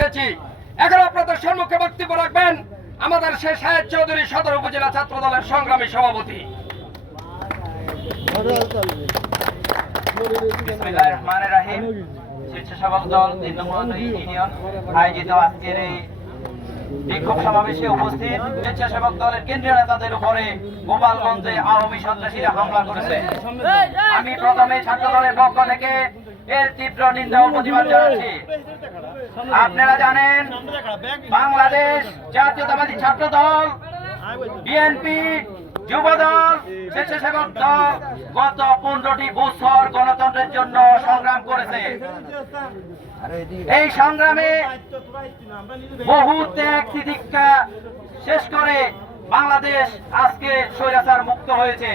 রেখেছি এখন আপনাদের সম্মুখে বক্তব্য রাখবেন আমাদের শেষ সাহেব চৌধুরী সদর উপজেলা ছাত্র দলের সংগ্রামী সভাপতি। আমি প্রথমে ছাত্র দলের পক্ষ থেকে এর তীব্র নিন্দা ও প্রতিবাদ জানাচ্ছি। আপনারা জানেন, বাংলাদেশ জাতীয়তাবাদী ছাত্র দল বিএনপি যুব দল স্বেচ্ছাসেবক দল গত পনেরোটি বছর গণতন্ত্রের জন্য সংগ্রাম করেছে। এই সংগ্রামে বহু ত্যাগ তিতিক্ষা শেষ করে বাংলাদেশ আজকে স্বৈরাচার মুক্ত হয়েছে।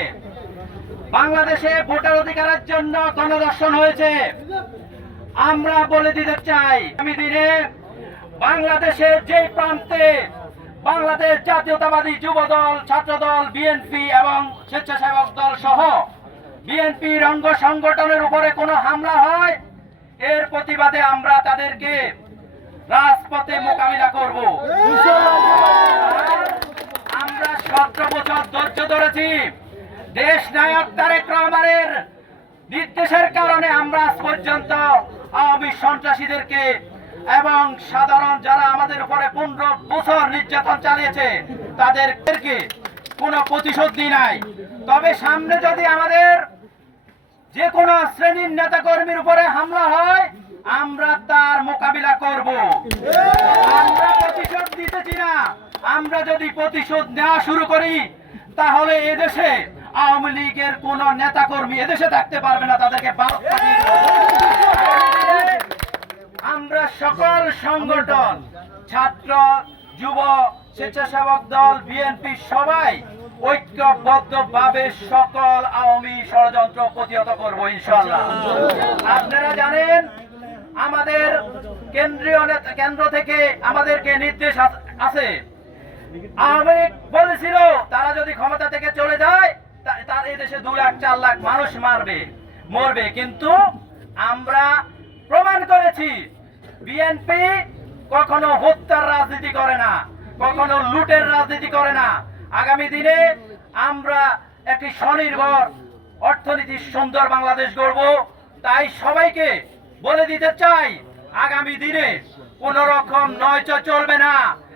বাংলাদেশে ভোটার অধিকারের জন্য গণদর্শন হয়েছে। আমরা বলে দিতে চাই আমি দিনে বাংলাদেশের যে প্রান্তে বাংলাদেশ জাতীয়তাবাদী যুব দল ছাত্র দল বিএনপি এবং স্বেচ্ছাসেবক দল সহ বিএনপির অঙ্গ সংগঠনের উপরে কোনো হামলা হয়, এর প্রতিবাদে আমরা তাদেরকে রাজপথে মোকাবিলা করব। আমরা সতেরো বছর ধৈর্য ধরেছি। দেশ নায়ক তারেক রহমানের নির্দেশের কারণে আমরা আজ পর্যন্ত আওয়ামী সন্ত্রাসীদেরকে এবং সাধারণ যারা আমাদের উপরে পনেরো বছর নির্যাতন চালিয়েছে, তাদেরকে কোনো প্রতিশোধ দিই নাই। তবে সামনে যদি আমাদের যে কোনো শ্রেণির নেতা কর্মীর উপরে হামলা হয়, আমরা তার মোকাবিলা করব। আমরা প্রতিশোধ দিতেছি না। আমরা যদি প্রতিশোধ নেওয়া শুরু করি, তাহলে এদেশে আওয়ামী লীগের কোন নেতা কর্মী এদেশে থাকতে পারবে না, তাদেরকে। আমরা সকল সংগঠন, ছাত্র, যুব, স্বেচ্ছাসেবক দল, বিএনপি সবাই ঐক্যবদ্ধভাবে সকল আওয়ামী ষড়যন্ত্র প্রতিহত করব ইনশাল্লাহ আপনারা জানেন, আমাদের কেন্দ্রীয় নেতা কেন্দ্র থেকে আমাদেরকে নির্দেশ আছে আওয়ামী বলেছিল, তারা যদি ক্ষমতা থেকে চলে যায় তা- তার দেশে দু লাখ, চার লাখ মানুষ মারবে, মরবে। কিন্তু আমরা প্রমাণ করেছি বিএনপি কখনো হত্যার রাজনীতি করে না, কখনো লুটের রাজনীতি করে না। আগামী দিনে আমরা একটি স্বনির্ভর অর্থনীতি সুন্দর বাংলাদেশ গড়ব। তাই সবাইকে বলে দিতে চাই, আগামী দিনে কোন রকম নয়চ চলবে না।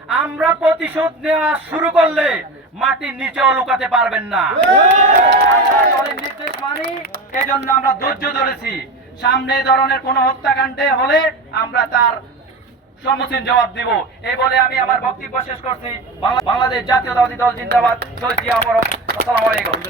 আমরা প্রতিশোধ নেওয়া শুরু করলে মাটির নিচেও লুকাতে পারবেন না। আমরা নির্দেশ মানি, এজন্য আমরা ধৈর্য ধরেছি। সামনে ধরনের কোন হত্যাকাণ্ডে হলে আমরা তার সম্মুখীন জবাব দিব। এই বলে আমি আমার বক্তব্য শেষ করছি। বাংলা- বাংলাদেশ জাতীয়তাবাদী দল জিন্দাবাদ। শহীদ অমর আসসালামু আলাইকুম।